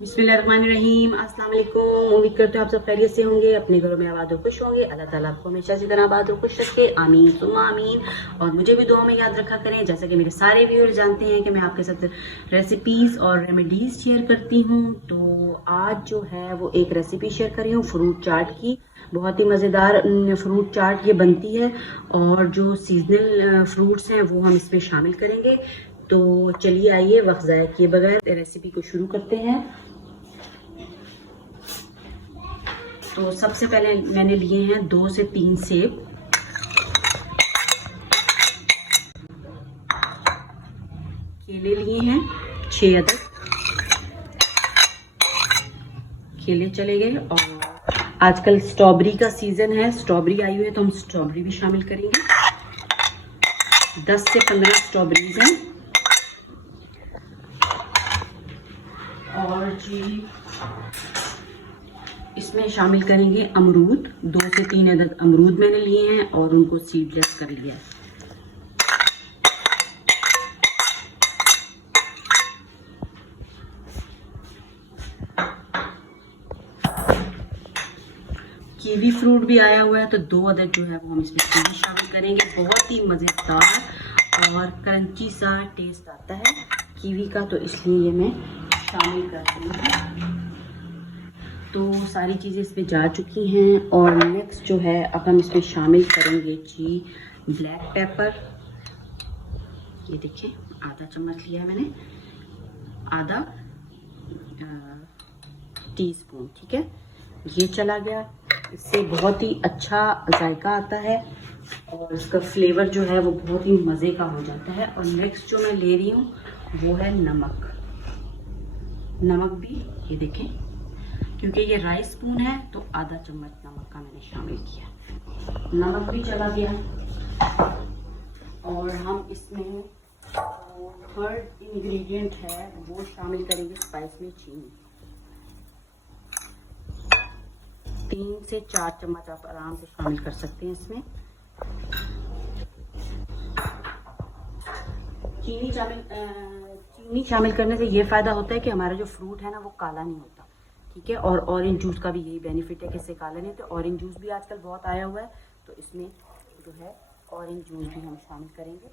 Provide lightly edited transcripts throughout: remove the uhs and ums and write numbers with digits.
बिस्मिल्लाहिर्रहमानिर्रहीम, अस्सलाम वालेकुम। उम्मीद करते हो आप सब खैरियत से होंगे, अपने घरों में आबाद और खुश होंगे। अल्लाह ताला आपको हमेशा इसी तरह आबाद और खुश रखे, आमीन सुम्मा आमीन। और मुझे भी दुआ में याद रखा करें। जैसा कि मेरे सारे व्यूअर्स जानते हैं कि मैं आपके साथ रेसिपीज़ और रेमेडीज़ शेयर करती हूँ, तो आज जो है वो एक रेसिपी शेयर कर रही हूँ फ्रूट चाट की। बहुत ही मज़ेदार फ्रूट चाट ये बनती है, और जो सीजनल फ्रूट्स हैं वो हम इसमें शामिल करेंगे। तो चलिए आइए वक्त ज़ाया किए बगैर रेसिपी को शुरू करते हैं। तो सबसे पहले मैंने लिए हैं 2 से 3 सेब। केले लिए हैं 6 अदद। केले चले गए। और आजकल स्ट्रॉबेरी का सीजन है, स्ट्रॉबेरी आई हुई है तो हम स्ट्रॉबेरी भी शामिल करेंगे। 10 से 15 स्ट्रॉबेरीज हैं। और जी इसमें शामिल करेंगे अमरूद। 2 से 3 अदद अमरूद मैंने लिए हैं और उनको सीडलेस कर लिया है। कीवी फ्रूट भी आया हुआ है तो 2 अदद जो है वो हम इसमें कीवी शामिल करेंगे। बहुत ही मज़ेदार और क्रंची सा टेस्ट आता है कीवी का, तो इसलिए ये मैं शामिल कर रही हूँ। तो सारी चीज़ें इसमें जा चुकी हैं। और नेक्स्ट जो है अब हम इसमें शामिल करेंगे जी ब्लैक पेपर। ये देखिए आधा चम्मच लिया है मैंने, आधा टीस्पून, ठीक है। ये चला गया, इससे बहुत ही अच्छा जायका आता है और इसका फ्लेवर जो है वो बहुत ही मज़े का हो जाता है। और नेक्स्ट जो मैं ले रही हूँ वो है नमक। नमक भी ये देखें, क्योंकि ये राइस स्पून है तो आधा चम्मच नमक का मैंने शामिल किया। नमक भी चला गया। और हम इसमें थर्ड इंग्रेडिएंट है वो शामिल करेंगे स्पाइस में चीनी। 3 से 4 चम्मच आप आराम से शामिल कर सकते हैं इसमें। चीनी शामिल करने से ये फ़ायदा होता है कि हमारा जो फ्रूट है ना वो काला नहीं होता, ठीक है। और ऑरेंज जूस का भी यही बेनिफिट है कि इससे काला नहीं। तो ऑरेंज जूस भी आजकल बहुत आया हुआ है, तो इसमें जो है ऑरेंज जूस भी हम शामिल करेंगे।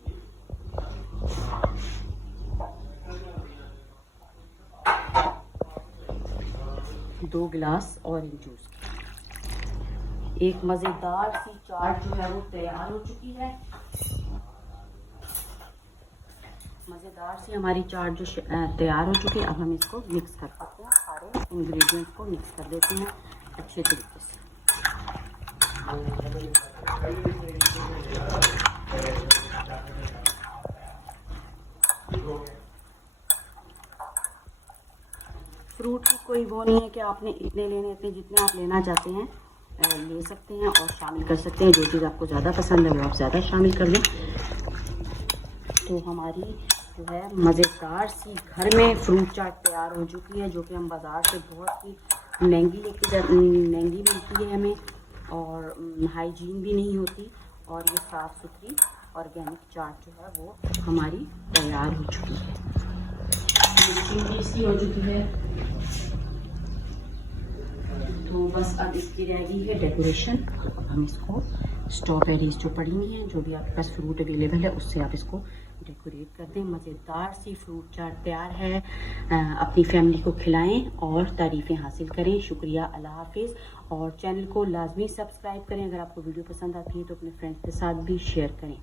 दो गिलास ऑरेंज जूस की। एक मज़ेदार सी चाट जो है वो तैयार हो चुकी है। मज़ेदार सी हमारी चाट जो तैयार हो चुकी है। अब हम इसको मिक्स कर सकते हैं, सारे इंग्रेडिएंट्स को मिक्स कर देते हैं अच्छे तरीके से। फ्रूट की कोई वो नहीं है कि आपने इतने लेने, इतने जितने आप लेना चाहते हैं ले सकते हैं और शामिल कर सकते हैं। जो चीज़ आपको ज़्यादा पसंद है वो आप ज़्यादा शामिल कर लें। तो हमारी जो है मज़ेदार सी घर में फ्रूट चाट तैयार हो चुकी है, जो कि हम बाज़ार से बहुत ही महंगी मिलती है हमें, और हाइजीन भी नहीं होती। और ये साफ़ सुथरी ऑर्गेनिक चाट जो है वो हमारी तैयार हो चुकी है। मिक्सिंग भी इसकी हो चुकी है। तो बस अब इसकी रह गई है डेकोरेशन। अब हम इसको स्ट्रॉबेरीज जो पड़ी हुई हैं, जो भी आपके पास फ्रूट अवेलेबल है उससे आप इसको डेकोरेट कर दें। मज़ेदार सी फ्रूट चाट तैयार है। अपनी फैमिली को खिलाएं और तारीफ़ें हासिल करें। शुक्रिया, अल्लाह हाफिज़। और चैनल को लाजमी सब्सक्राइब करें। अगर आपको वीडियो पसंद आती है तो अपने फ्रेंड्स के साथ भी शेयर करें।